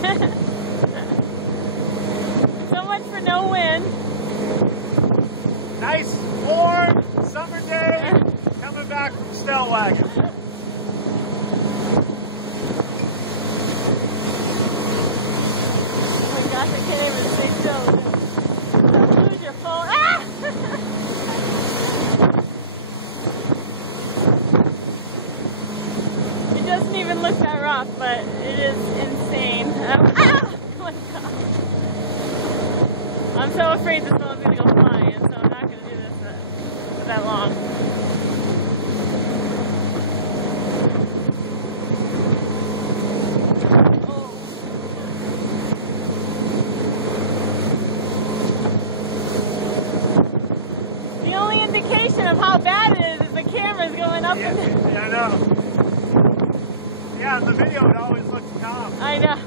So much for no wind. Nice, warm, summer day, coming back from Stellwagen. Oh my gosh, I can't even stay still. You'll lose your phone. Ah! It doesn't even look that rough, but it is insane. Ah! Oh my god. I'm so afraid this phone's gonna go flying, so I'm not gonna do this for that long. Oh. The only indication of how bad it is the camera's going up and down. Yeah, I know. Yeah, in the video it always looks calm. I know.